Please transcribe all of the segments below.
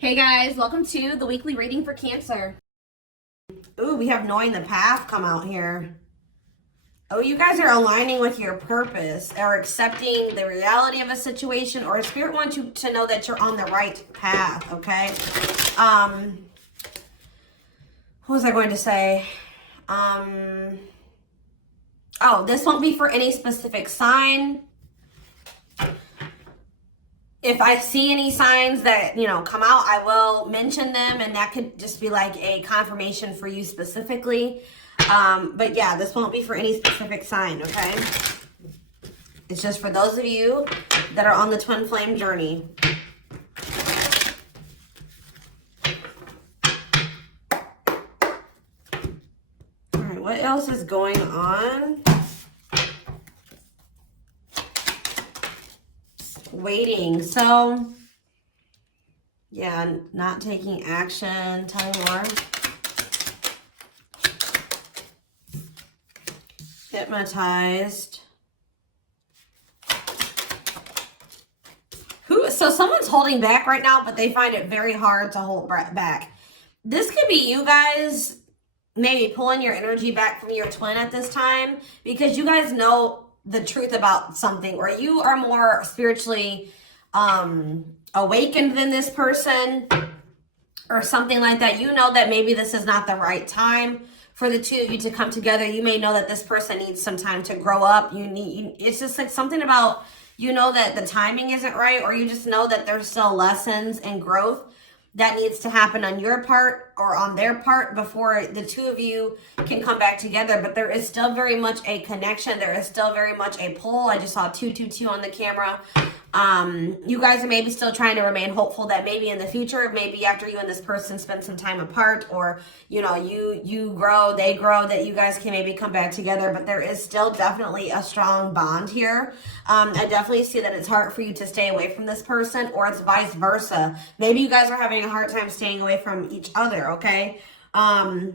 Hey guys, welcome to the weekly reading for Cancer. Ooh, we have knowing the path come out here. Oh, you guys are aligning with your purpose or accepting the reality of a situation, or Spirit wants you to know that you're on the right path, okay? What was I going to say? Oh, this won't be for any specific sign. If I see any signs that, come out, I will mention them, and that could just be like a confirmation for you specifically. But yeah, this won't be for any specific sign, okay? It's just for those of you that are on the twin flame journey. All right, what else is going on? Waiting. So, yeah, not taking action. Tell me more. Hypnotized. So someone's holding back right now, but they find it very hard to hold back. This could be you guys maybe pulling your energy back from your twin at this time, because you guys know the truth about something, or you are more spiritually awakened than this person or something like that. You know that maybe this is not the right time for the two of you to come together. You may know that this person needs some time to grow up. It's just like something about, that the timing isn't right, or you just know that there's still lessons and growth that needs to happen on your part or on their part before the two of you can come back together. But there is still very much a connection. There is still very much a pull. I just saw 222 on the camera. You guys are maybe still trying to remain hopeful that maybe in the future, maybe after you and this person spend some time apart, or you grow, they grow, that you guys can maybe come back together. But there is still definitely a strong bond here. I definitely see that it's hard for you to stay away from this person, or it's vice versa. Maybe you guys are having a hard time staying away from each other, okay? Yeah,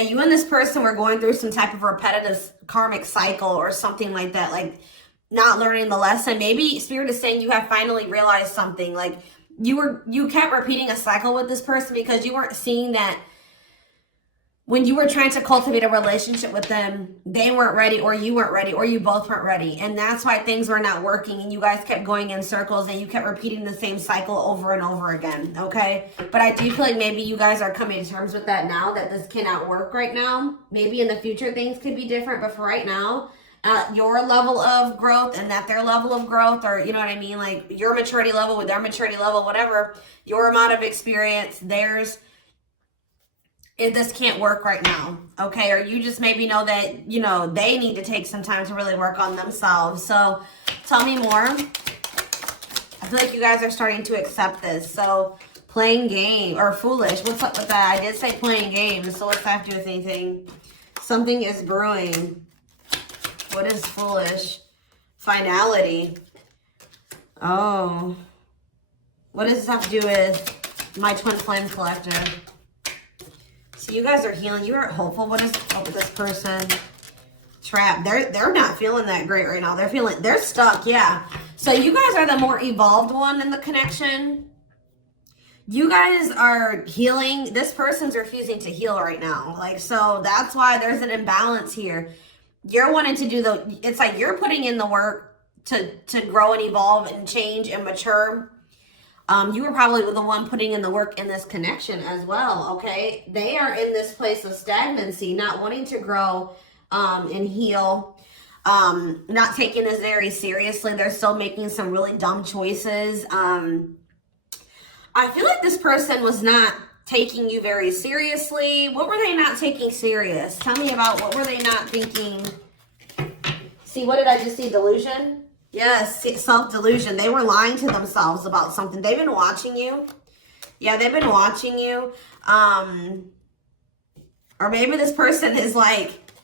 you and this person were going through some type of repetitive karmic cycle or something like that, like not learning the lesson. Maybe Spirit is saying you have finally realized something. Like you kept repeating a cycle with this person because you weren't seeing that when you were trying to cultivate a relationship with them, they weren't ready, or you weren't ready, or you both weren't ready. And that's why things were not working, and you guys kept going in circles, and you kept repeating the same cycle over and over again, okay? But I do feel like maybe you guys are coming to terms with that now, that this cannot work right now. Maybe in the future things could be different, but for right now, your level of growth and that their level of growth, or you know what I mean, like your maturity level with their maturity level, whatever, your amount of experience, theirs, this can't work right now, okay? Or you just maybe know that, they need to take some time to really work on themselves. So tell me more. I feel like you guys are starting to accept this. So playing game or foolish, what's up with that? I did say playing games, so what's that have to do with anything? Something is brewing. What is foolish? Finality. Oh. What does this have to do with my twin flame collective? So you guys are healing. You are hopeful. What is up with this person? Trapped. They're not feeling that great right now. They're stuck. Yeah. So you guys are the more evolved one in the connection. You guys are healing. This person's refusing to heal right now. So that's why there's an imbalance here. You're wanting to do it's like you're putting in the work to grow and evolve and change and mature. You were probably the one putting in the work in this connection as well, okay? They are in this place of stagnancy, not wanting to grow and heal, not taking this very seriously. They're still making some really dumb choices. I feel like this person was not taking you very seriously. What were they not taking serious? Tell me about what were they not thinking? See, what did I just see? Delusion? Yes, self-delusion. They were lying to themselves about something. They've been watching you. Yeah, they've been watching you. Or maybe this person is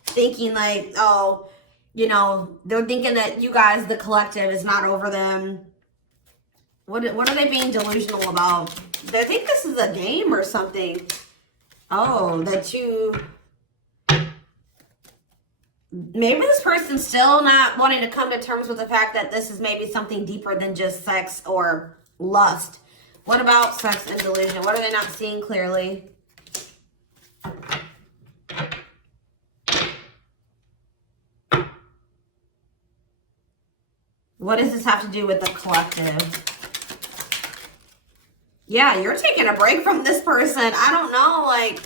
thinking oh, they're thinking that you guys, the collective, is not over them. What are they being delusional about? They think this is a game or something. Oh, that you... maybe this person's still not wanting to come to terms with the fact that this is maybe something deeper than just sex or lust. What about sex and delusion? What are they not seeing clearly? What does this have to do with the collective? Yeah, you're taking a break from this person. I don't know, like,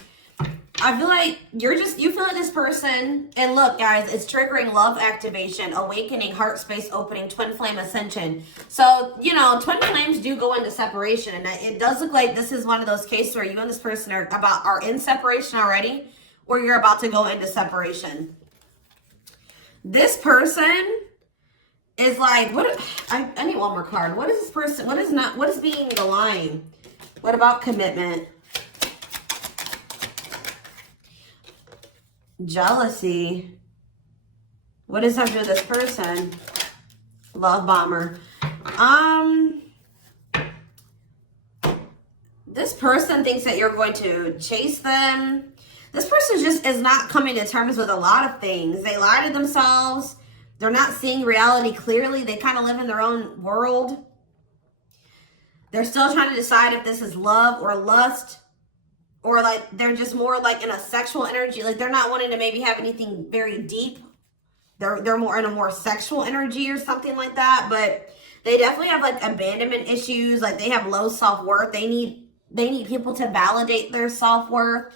I feel like you feel like this person, and look, guys, it's triggering love activation, awakening, heart space opening, twin flame ascension. So, you know, twin flames do go into separation, and it does look like this is one of those cases where you and this person are in separation already, or you're about to go into separation. This person is like, I need one more card. What is this person, what is being the line? What about commitment? Jealousy. What does that do with this person? Love bomber. This person thinks that you're going to chase them. This person just is not coming to terms with a lot of things. They lie to themselves. They're not seeing reality clearly. They kind of live in their own world. They're still trying to decide if this is love or lust. Or like they're just more like in a sexual energy. Like they're not wanting to maybe have anything very deep. They're more in a more sexual energy or something like that. But they definitely have like abandonment issues. Like they have low self-worth. They need people to validate their self-worth.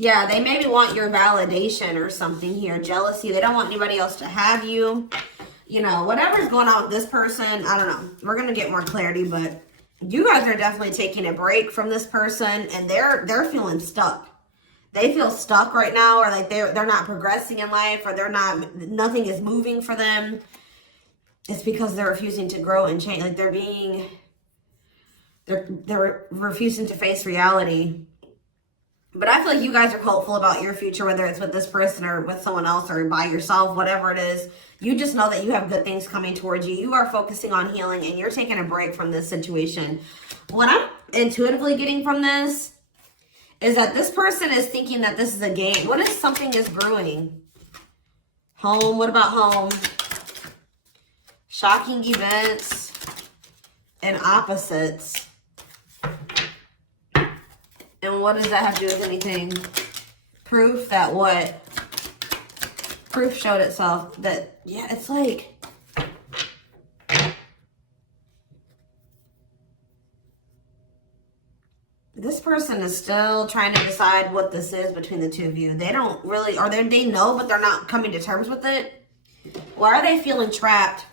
Yeah, they maybe want your validation or something here. Jealousy. They don't want anybody else to have you. You know, whatever's going on with this person, I don't know. We're going to get more clarity, but you guys are definitely taking a break from this person, and they're feeling stuck. They feel stuck right now, or like they're not progressing in life, or nothing is moving for them. It's because they're refusing to grow and change. Like they're refusing to face reality. But I feel like you guys are hopeful about your future, whether it's with this person or with someone else or by yourself, whatever it is. You just know that you have good things coming towards you. You are focusing on healing, and you're taking a break from this situation. What I'm intuitively getting from this is that this person is thinking that this is a game. What if something is brewing? Home. What about home? Shocking events and opposites. And what does that have to do with anything? Proof that what? Proof showed itself that, yeah, it's like, this person is still trying to decide what this is between the two of you. They don't really, or they know, but they're not coming to terms with it. Why are they feeling trapped?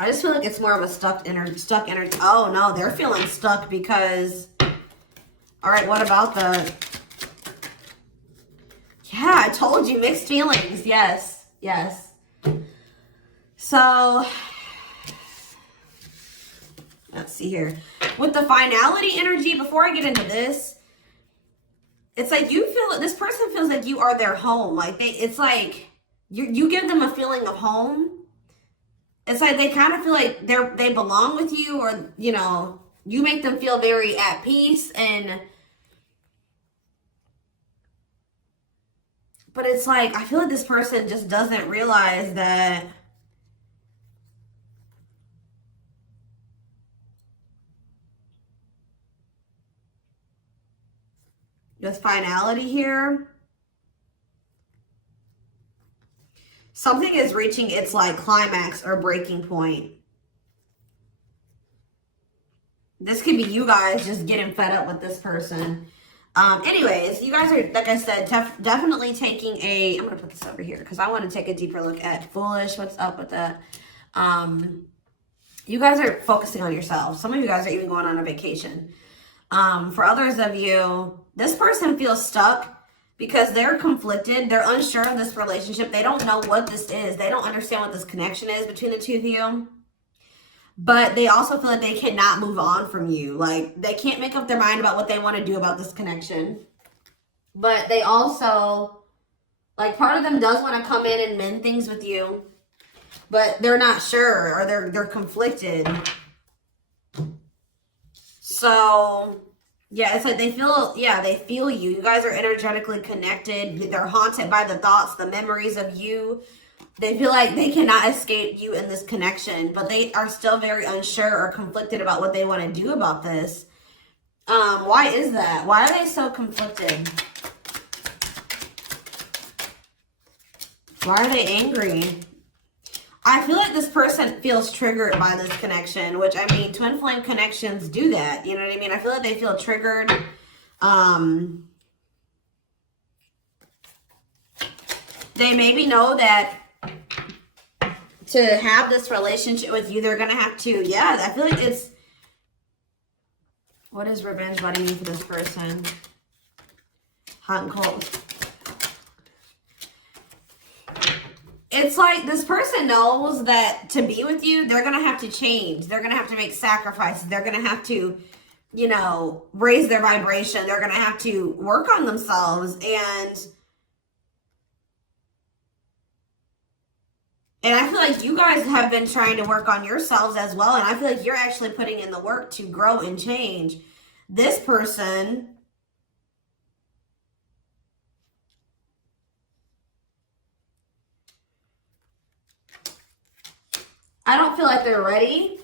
I just feel like it's more of a stuck energy. Oh no, they're feeling stuck because, all right, what about the, yeah, I told you, mixed feelings. Yes, yes. So, let's see here. With the finality energy, before I get into this, it's like you feel, this person feels like you are their home. Like it's like you give them a feeling of home. It's like they kind of feel like they belong with you, or, you know, you make them feel very at peace. But it's like, I feel like this person just doesn't realize that with finality here, something is reaching its like climax or breaking point. This could be you guys just getting fed up with this person. Anyways, you guys are, like I said, definitely taking I'm going to put this over here because I want to take a deeper look at foolish. What's up with that? You guys are focusing on yourselves. Some of you guys are even going on a vacation. For others of you, this person feels stuck because they're conflicted. They're unsure of this relationship. They don't know what this is. They don't understand what this connection is between the two of you. But they also feel like they cannot move on from you. Like, they can't make up their mind about what they want to do about this connection. But they also, like, part of them does want to come in and mend things with you. But they're not sure, or they're conflicted. So, yeah, it's like they feel you. You guys are energetically connected. They're haunted by the thoughts, the memories of you. They feel like they cannot escape you in this connection, but they are still very unsure or conflicted about what they want to do about this. Why is that? Why are they so conflicted? Why are they angry? I feel like this person feels triggered by this connection, which, I mean, twin flame connections do that. You know what I mean? I feel like they feel triggered. They maybe know that to have this relationship with you, they're going to have to, yeah, I feel like it's, what does revenge body mean for this person? Hot and cold. It's like this person knows that to be with you, they're going to have to change. They're going to have to make sacrifices. They're going to have to, you know, raise their vibration. They're going to have to work on themselves. And I feel like you guys have been trying to work on yourselves as well. And I feel like you're actually putting in the work to grow and change. This person, I don't feel like they're ready.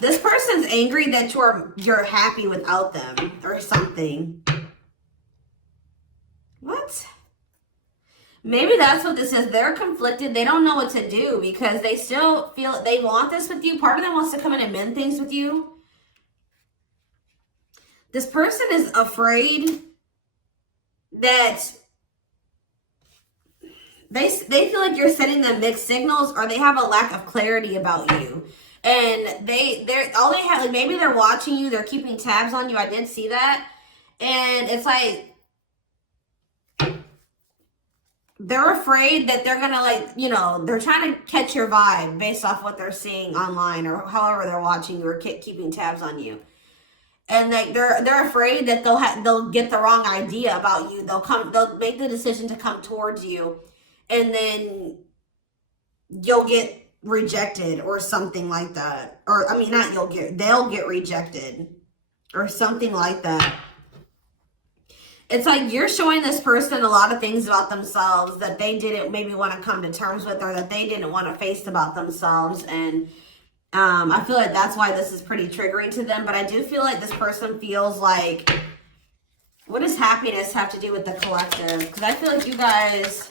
This person's angry that you're happy without them or something. What? Maybe that's what this is. They're conflicted. They don't know what to do because they still feel they want this with you. Part of them wants to come in and mend things with you. This person is afraid that they feel like you're sending them mixed signals, or they have a lack of clarity about you. And they're all they have, like, maybe they're watching you, they're keeping tabs on you. I did see that. And it's like they're afraid that they're gonna, like, you know, they're trying to catch your vibe based off what they're seeing online or however they're watching you or keeping tabs on you. And like they're afraid that they'll get the wrong idea about you. They'll make the decision to come towards you, and then you'll get rejected or something like that. Or I mean, they'll get rejected or something like that. It's like you're showing this person a lot of things about themselves that they didn't maybe want to come to terms with, or that they didn't want to face about themselves. And I feel like that's why this is pretty triggering to them. But I do feel like this person feels like, what does happiness have to do with the collective? Because I feel like you guys,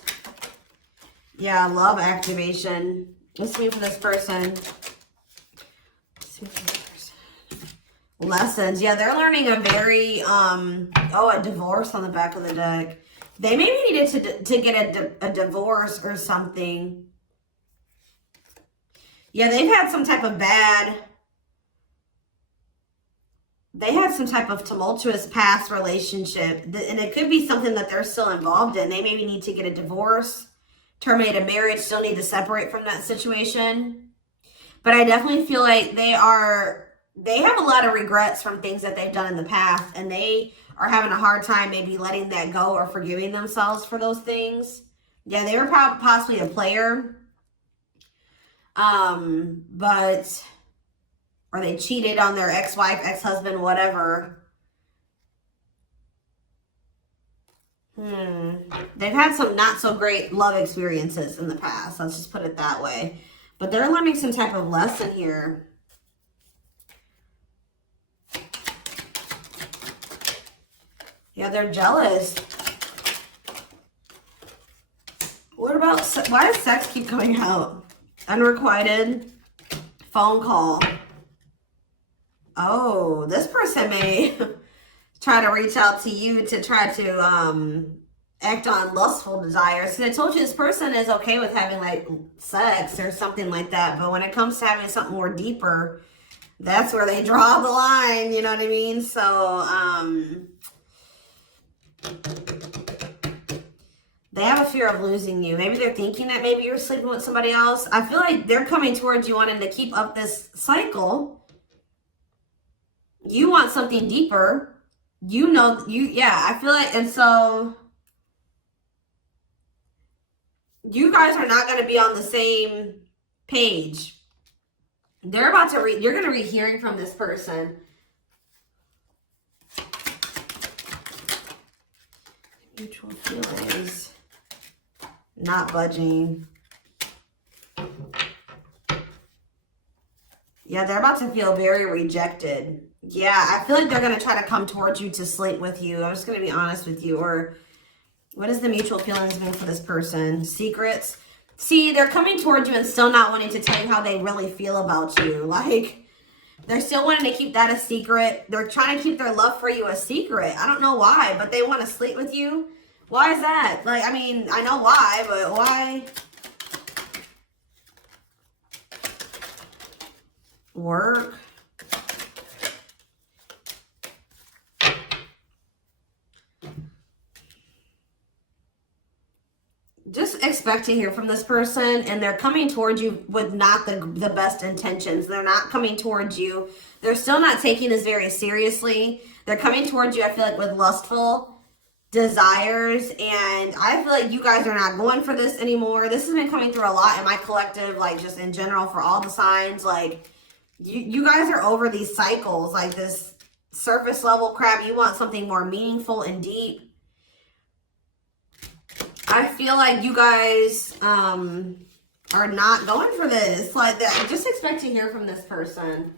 yeah, love activation. Let's see for this person. Let's see for this person. Lessons. Yeah, they're learning a very, a divorce on the back of the deck. They maybe needed to get a divorce or something. Yeah, they had some type of tumultuous past relationship. And it could be something that they're still involved in. They maybe need to get a divorce, terminate a marriage, still need to separate from that situation. But I definitely feel like they have a lot of regrets from things that they've done in the past. And they are having a hard time maybe letting that go or forgiving themselves for those things. Yeah, they were possibly a player. Or they cheated on their ex-wife, ex-husband, whatever. They've had some not so great love experiences in the past. Let's just put it that way. But they're learning some type of lesson here. Yeah, they're jealous. What about, why does sex keep coming out? Unrequited phone call. Oh, this person may try to reach out to you to try to act on lustful desires. So I told you this person is okay with having like sex or something like that. But when it comes to having something more deeper, that's where they draw the line. You know what I mean? So, they have a fear of losing you. Maybe they're thinking that maybe you're sleeping with somebody else. I feel like they're coming towards you wanting to keep up this cycle. You want something deeper. I feel like, and so you guys are not going to be on the same page. They're about to you're going to be hearing from this person. Mutual feelings. Not budging. Yeah, they're about to feel very rejected. Yeah, I feel like they're going to try to come towards you to sleep with you. I'm just going to be honest with you. Or what does the mutual feelings mean for this person? Secrets. See, they're coming towards you and still not wanting to tell you how they really feel about you. Like, they're still wanting to keep that a secret. They're trying to keep their love for you a secret. I don't know why, but they want to sleep with you. Why is that? Like, I mean, I know why, but why? Work. Just expect to hear from this person, and they're coming towards you with not the best intentions. They're not coming towards you. They're still not taking this very seriously. They're coming towards you, I feel like, with lustful desires, and I feel like you guys are not going for this anymore. This has been coming through a lot in my collective, like just in general for all the signs. Like, you guys are over these cycles, like this surface level crap. You want something more meaningful and deep. I feel like you guys are not going for this. Like, just expect to hear from this person.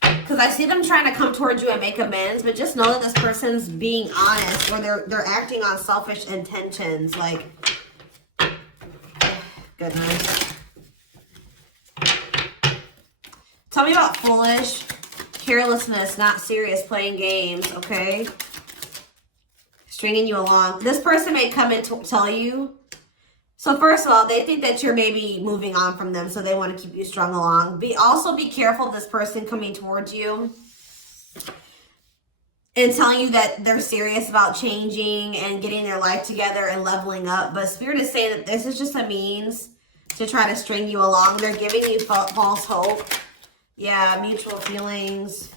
Because I see them trying to come towards you and make amends, but just know that this person's being honest, or they're acting on selfish intentions. Like, goodness. Tell me about foolish, carelessness, not serious, playing games, okay? Stringing you along. This person may come and tell you. So first of all, they think that you're maybe moving on from them, so they want to keep you strung along. Also be careful of this person coming towards you and telling you that they're serious about changing and getting their life together and leveling up. But Spirit is saying that this is just a means to try to string you along. They're giving you false hope. Yeah, mutual feelings.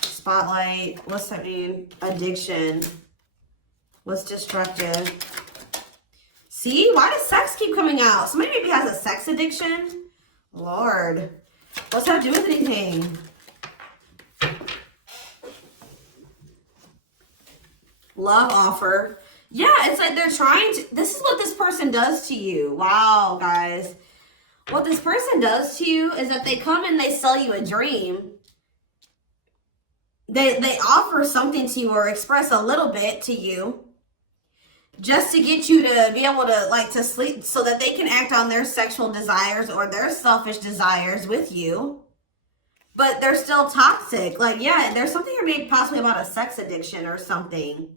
Spotlight. What's that mean? Addiction. What's destructive? See? Why does sex keep coming out? Somebody maybe has a sex addiction? Lord. What's that do with anything? Love offer. Yeah, it's like they're trying to... This is what this person does to you. Wow, guys. What this person does to you is that they come and they sell you a dream. They offer something to you or express a little bit to you just to get you to be able to, like, to sleep so that they can act on their sexual desires or their selfish desires with you. But they're still toxic. Like, yeah, there's something here maybe possibly about a sex addiction or something.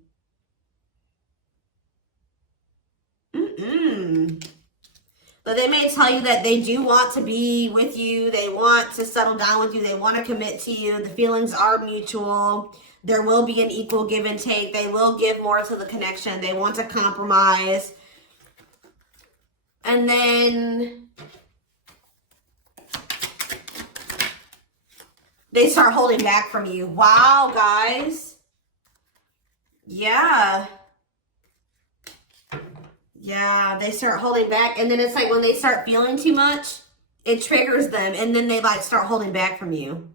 But they may tell you that they do want to be with you. They want to settle down with you. They want to commit to you. The feelings are mutual. There will be an equal give and take. They will give more to the connection. They want to compromise. And then they start holding back from you. Wow, guys. Yeah. Yeah, they start holding back. And then it's like when they start feeling too much, it triggers them. And then they like start holding back from you.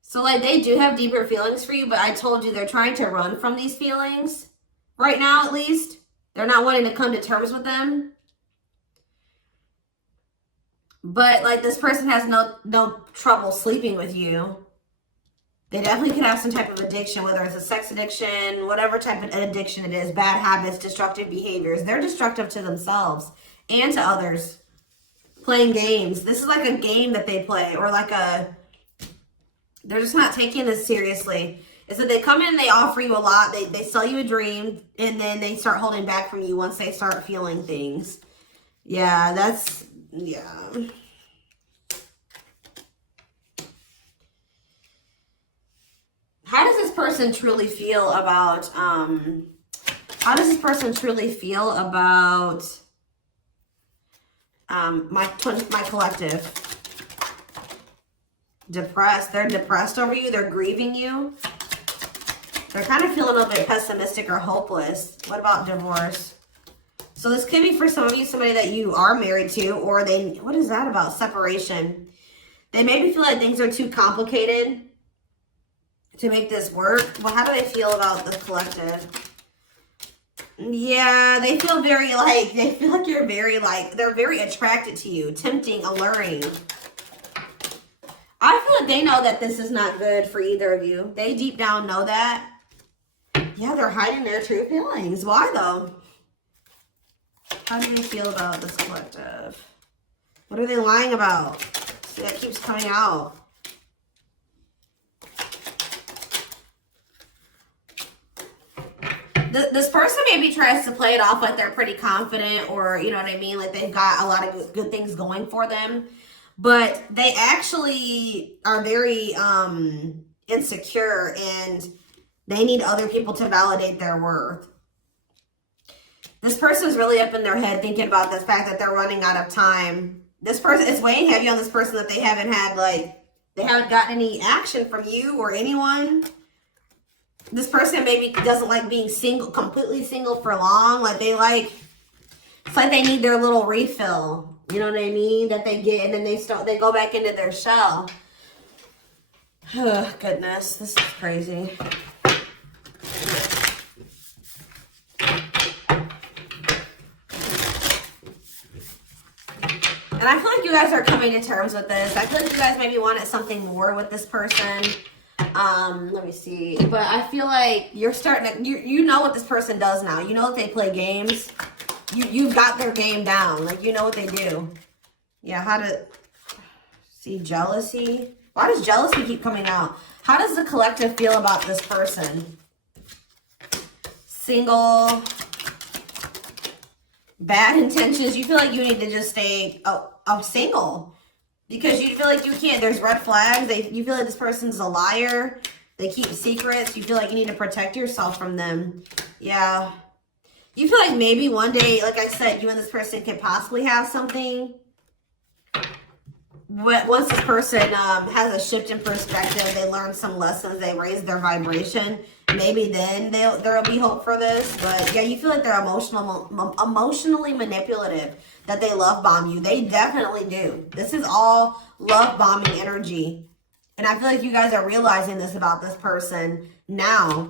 So like they do have deeper feelings for you, but I told you they're trying to run from these feelings. Right now, at least. They're not wanting to come to terms with them. But like this person has no trouble sleeping with you. They definitely could have some type of addiction, whether it's a sex addiction, whatever type of addiction it is, bad habits, destructive behaviors. They're destructive to themselves and to others. Playing games. This is like a game that they play, or like they're just not taking this seriously. It's that they come in, they offer you a lot, they sell you a dream, and then they start holding back from you once they start feeling things. Yeah, yeah. How does this person truly feel about, my collective? Depressed. They're depressed over you. They're grieving you. They're kind of feeling a little bit pessimistic or hopeless. What about divorce? So this could be for some of you, somebody that you are married to, or what is that about? Separation. They maybe feel like things are too complicated to make this work. Well, how do they feel about the collective? Yeah, they feel very like, they feel like you're very like, they're very attracted to you, tempting, alluring. I feel like they know that this is not good for either of you. They deep down know that. Yeah, they're hiding their true feelings. Why though? How do they feel about this collective? What are they lying about? See, that keeps coming out. This person maybe tries to play it off like they're pretty confident, or you know what I mean, like they've got a lot of good things going for them, but they actually are very insecure, and they need other people to validate their worth. This person's really up in their head thinking about the fact that they're running out of time. This person is weighing heavy on this person that they haven't had, like, they haven't gotten any action from you or anyone. This person maybe doesn't like being single, completely single for long. Like they like, it's like they need their little refill. You know what I mean? That they get, and then they go back into their shell. Oh, goodness, this is crazy. And I feel like you guys are coming to terms with this. I feel like you guys maybe wanted something more with this person. Let me see. But I feel like you're starting to, you know what this person does now. You know that they play games. You've got their game down. Like, you know what they do. Yeah, how to see jealousy. Why does jealousy keep coming out? How does the collective feel about this person? Single. Bad intentions. You feel like you need to just stay single. Because you feel like you can't, there's red flags. You feel like this person's a liar. They keep secrets. You feel like you need to protect yourself from them. Yeah. You feel like maybe one day, like I said, you and this person could possibly have something. Once this person has a shift in perspective, they learn some lessons, they raise their vibration, maybe then there'll be hope for this. But yeah, you feel like they're emotionally manipulative, that they love bomb you. They definitely do. This is all love bombing energy. And I feel like you guys are realizing this about this person now.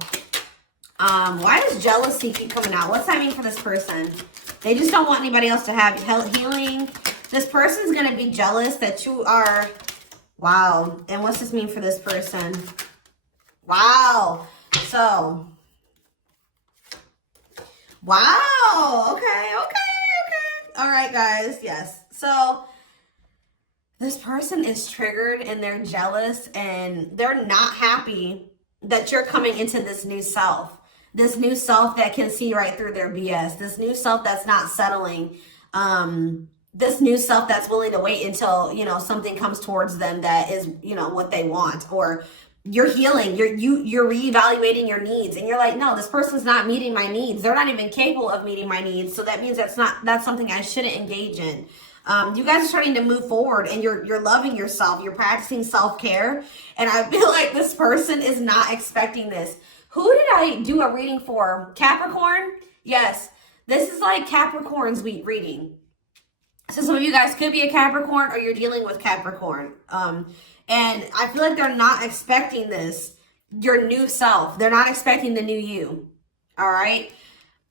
Why does jealousy keep coming out? What's that mean for this person? They just don't want anybody else to have healing. This person's going to be jealous that you are... Wow. And what's this mean for this person? Wow. So... Wow. Okay. All right, guys. Yes. So... This person is triggered and they're jealous and they're not happy that you're coming into this new self. This new self that can see right through their BS. This new self that's not settling. This new self that's willing to wait until, you know, something comes towards them that is, you know, what they want. Or you're healing. You're reevaluating your needs. And you're like, no, this person's not meeting my needs. They're not even capable of meeting my needs. So that means that's something I shouldn't engage in. You guys are starting to move forward and you're loving yourself. You're practicing self-care. And I feel like this person is not expecting this. Who did I do a reading for? Capricorn? Yes. This is like Capricorn's week reading. So some of you guys could be a Capricorn or you're dealing with Capricorn. And I feel like they're not expecting this. Your new self. They're not expecting the new you. All right?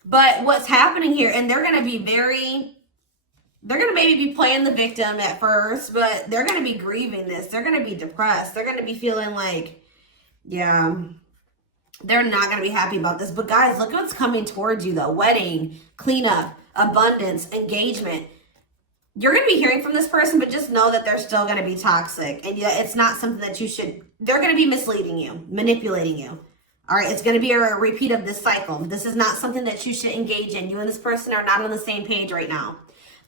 But what's happening here, and they're going to be they're going to maybe be playing the victim at first, but they're going to be grieving this. They're going to be depressed. They're going to be feeling like, yeah, they're not going to be happy about this. But guys, look what's coming towards you though. Wedding, cleanup, abundance, engagement. You're going to be hearing from this person, but just know that they're still going to be toxic. And yeah, it's not something that you should, they're going to be misleading you, manipulating you. All right, it's going to be a repeat of this cycle. This is not something that you should engage in. You and this person are not on the same page right now.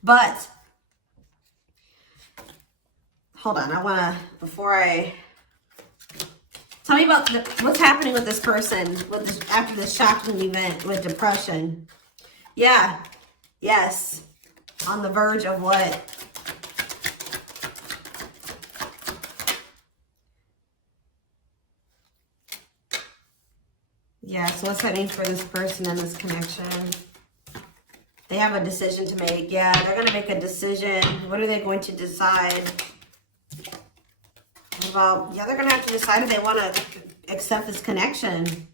But, hold on, I want to, before I, tell me about what's happening with this person with this, after this shocking event with depression. Yeah, yes, on the verge of what? Yeah, so what's that mean for this person and this connection? They have a decision to make. Yeah, they're going to make a decision. What are they going to decide? What about, yeah, they're going to have to decide if they want to accept this connection.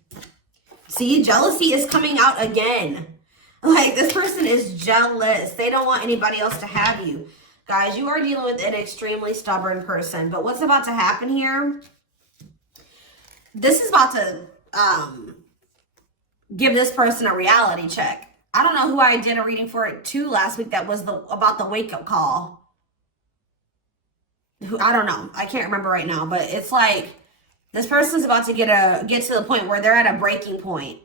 See, jealousy is coming out again. Like, this person is jealous. They don't want anybody else to have you. Guys, you are dealing with an extremely stubborn person. But what's about to happen here? This is about to give this person a reality check. I don't know who I did a reading for it too last week that was about the wake-up call. I don't know. I can't remember right now. But it's like this person's about to get to the point where they're at a breaking point.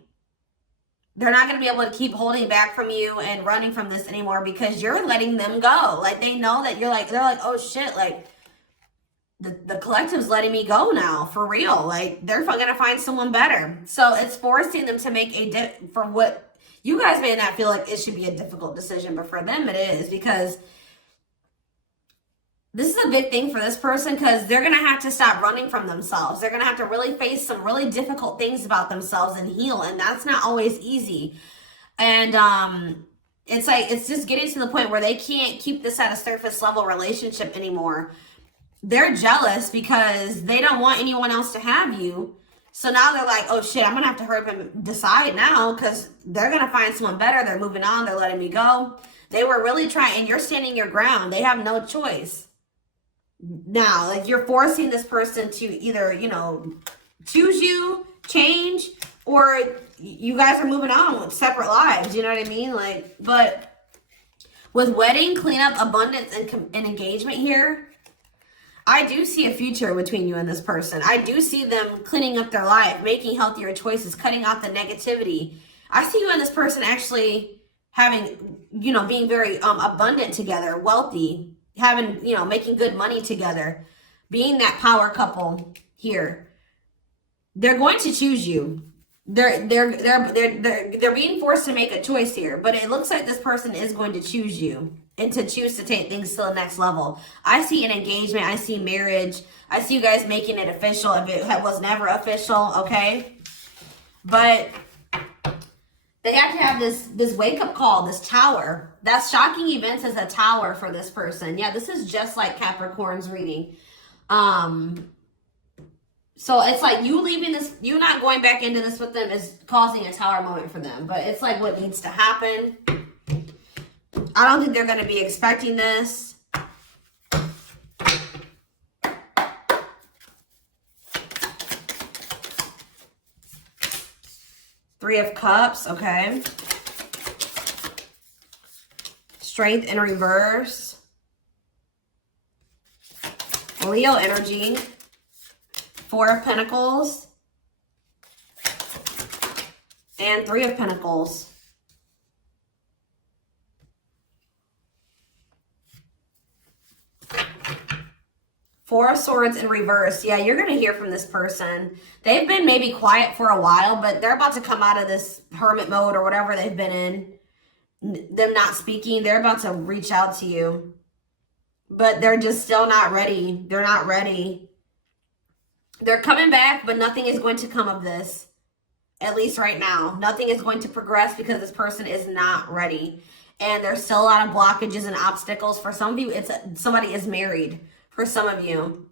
They're not going to be able to keep holding back from you and running from this anymore because you're letting them go. Like, they know that they're like, oh shit, like, the collective's letting me go now, for real. Like, they're going to find someone better. So it's forcing them to make for what you guys may not feel like it should be a difficult decision, but for them it is, because this is a big thing for this person, because they're going to have to stop running from themselves. They're going to have to really face some really difficult things about themselves and heal. And that's not always easy. And it's like, it's just getting to the point where they can't keep this at a surface level relationship anymore. They're jealous because they don't want anyone else to have you. So now they're like, oh shit, I'm going to have to hurry up and decide now, because they're going to find someone better. They're moving on. They're letting me go. They were really trying, and you're standing your ground. They have no choice. Now, like, you're forcing this person to either, you know, choose you, change, or you guys are moving on with separate lives. You know what I mean? Like, but with wedding, cleanup, abundance, and engagement here, I do see a future between you and this person. I do see them cleaning up their life, making healthier choices, cutting out the negativity. I see you and this person actually having, you know, being very abundant together, wealthy, having, you know, making good money together, being that power couple here. They're going to choose you. They're being forced to make a choice here, but it looks like this person is going to choose you and to choose to take things to the next level. I see an engagement. I see marriage. I see you guys making it official if it was never official, okay? But they have to have this wake-up call, this tower. That's shocking events as a tower for this person. Yeah, this is just like Capricorn's reading. So it's like you leaving this, you not going back into this with them is causing a tower moment for them. But it's like what needs to happen. I don't think they're going to be expecting this. Three of Cups, okay. Strength in reverse. Leo energy. Four of Pentacles. And Three of Pentacles. Four of Swords in reverse. Yeah, you're going to hear from this person. They've been maybe quiet for a while, but they're about to come out of this hermit mode or whatever they've been in. Them not speaking. They're about to reach out to you. But they're just still not ready. They're not ready. They're coming back, but nothing is going to come of this. At least right now. Nothing is going to progress because this person is not ready. And there's still a lot of blockages and obstacles. For some of you, somebody is married. For some of you,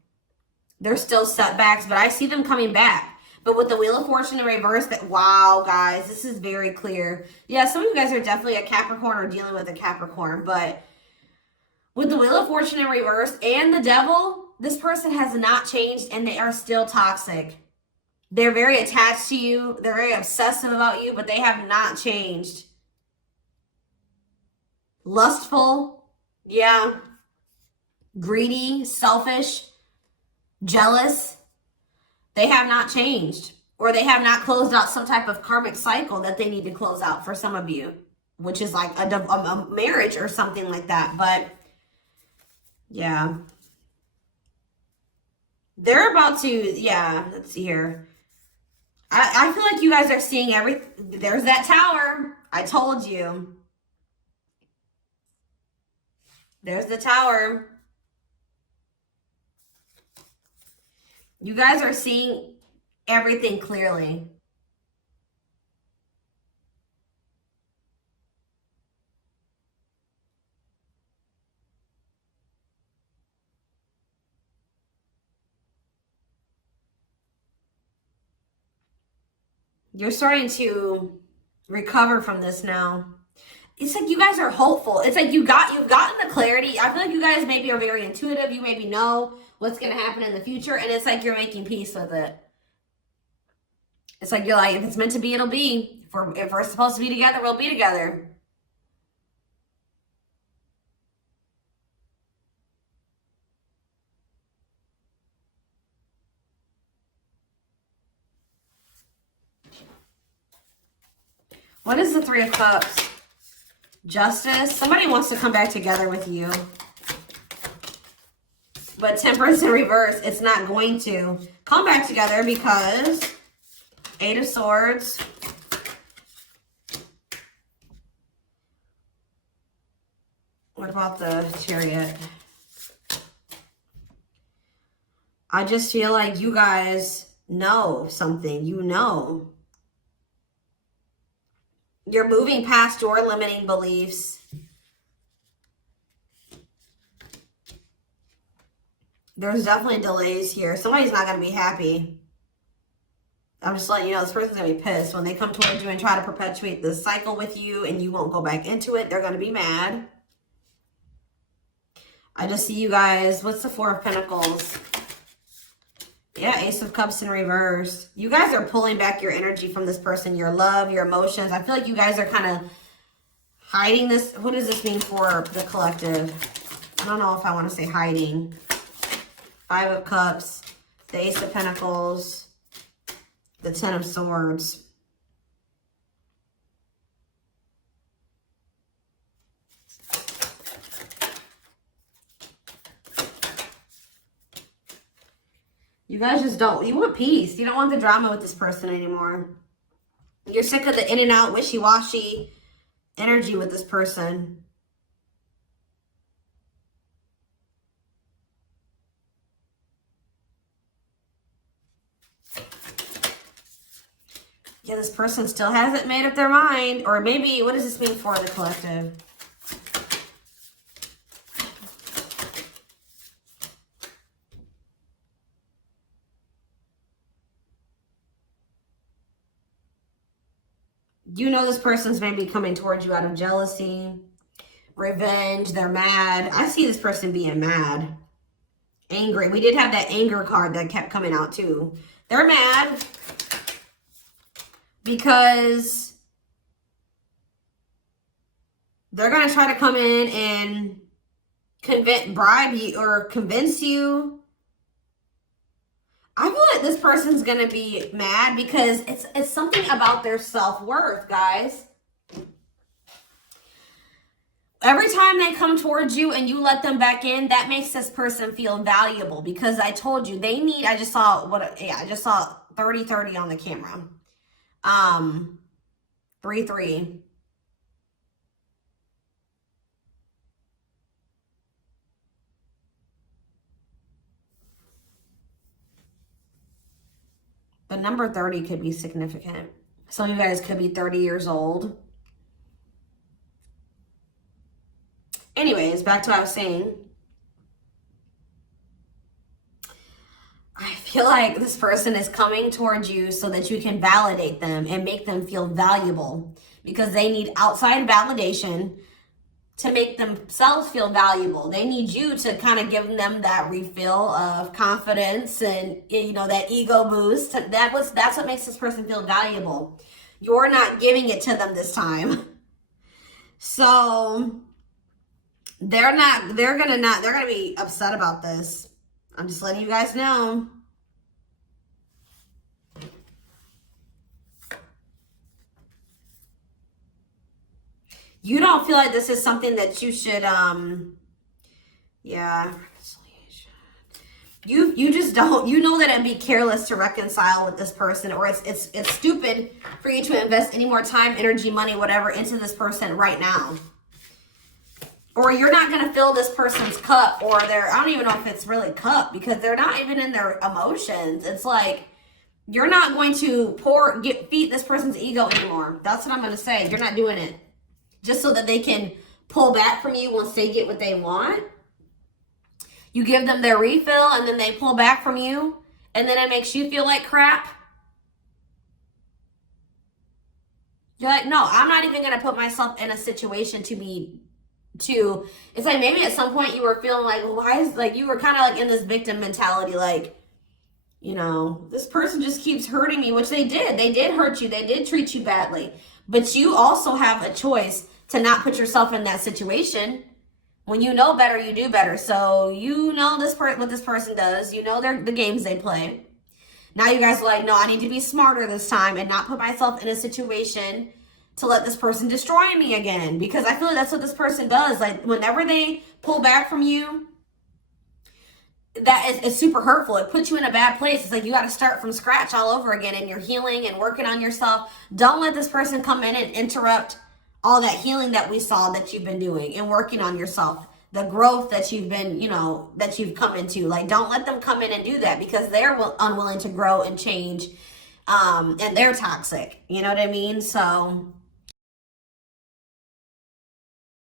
there's still setbacks, but I see them coming back. But with the Wheel of Fortune in reverse, wow, guys, this is very clear. Yeah, some of you guys are definitely a Capricorn or dealing with a Capricorn, but with the Wheel of Fortune in reverse and the Devil, this person has not changed and they are still toxic. They're very attached to you. They're very obsessive about you, but they have not changed. Lustful, yeah. Greedy, selfish, jealous. They have not changed, or they have not closed out some type of karmic cycle that they need to close out for some of you, which is like a marriage or something like that. But yeah, they're about to, yeah, let's see here. I feel like you guys are seeing everything. There's that tower. I told you. There's the tower. You guys are seeing everything clearly. You're starting to recover from this now. It's like you guys are hopeful. It's like you've gotten the clarity. I feel like you guys maybe are very intuitive. You maybe know what's going to happen in the future. And it's like you're making peace with it. It's like you're like, if it's meant to be, it'll be. If we're supposed to be together, we'll be together. What is the Three of Cups? Justice. Somebody wants to come back together with you. But Temperance in reverse, it's not going to come back together because Eight of Swords. What about the Chariot? I just feel like you guys know something. You know. You're moving past your limiting beliefs. There's definitely delays here. Somebody's not going to be happy. I'm just letting you know this person's going to be pissed. When they come towards you and try to perpetuate this cycle with you and you won't go back into it, they're going to be mad. I just see you guys. What's the Four of Pentacles? Yeah, Ace of Cups in reverse. You guys are pulling back your energy from this person, your love, your emotions. I feel like you guys are kind of hiding this. What does this mean for the collective? I don't know if I want to say hiding. Five of Cups, the Ace of Pentacles, the Ten of Swords. You guys just don't, you want peace. You don't want the drama with this person anymore. You're sick of the in and out, wishy-washy energy with this person. Yeah, this person still hasn't made up their mind. Or maybe, what does this mean for the collective? You know this person's maybe coming towards you out of jealousy, revenge. They're mad. I see this person being mad, angry. We did have that anger card that kept coming out too. They're mad because they're going to try to come in and bribe you or convince you. I feel like this person's going to be mad because it's something about their self-worth, guys. Every time they come towards you and you let them back in, that makes this person feel valuable because I told you they need, I just saw 30-30 on the camera. 3-3. The number 30 could be significant. Some of you guys could be 30 years old. Anyways, back to what I was saying. I feel like this person is coming towards you so that you can validate them and make them feel valuable because they need outside validation to make themselves feel valuable. They need you to kind of give them that refill of confidence and, you know, that ego boost. That's what makes this person feel valuable. You're not giving it to them this time. So they're gonna be upset about this. I'm just letting you guys know. You don't feel like this is something that you should, yeah. You just don't, you know that it'd be careless to reconcile with this person, or it's stupid for you to invest any more time, energy, money, whatever into this person right now. Or you're not going to fill this person's cup, or I don't even know if it's really cup because they're not even in their emotions. It's like, you're not going to feed this person's ego anymore. That's what I'm going to say. You're not doing it. Just so that they can pull back from you once they get what they want. You give them their refill and then they pull back from you. And then it makes you feel like crap. You're like, no, I'm not even gonna put myself in a situation it's like maybe at some point you were feeling like, well, why is, like, you were kind of like in this victim mentality, like, you know, this person just keeps hurting me, which they did hurt you, they did treat you badly, but you also have a choice to not put yourself in that situation. When you know better, you do better. So you know what this person does, you know the games they play. Now you guys are like, no, I need to be smarter this time and not put myself in a situation to let this person destroy me again, because I feel like that's what this person does. Like, whenever they pull back from you, that is super hurtful. It puts you in a bad place. It's like you got to start from scratch all over again, and you're healing and working on yourself. Don't let this person come in and interrupt all that healing that we saw that you've been doing and working on yourself, the growth that you've been, you know, that you've come into. Like, don't let them come in and do that, because they're unwilling to grow and change, and they're toxic. You know what I mean? So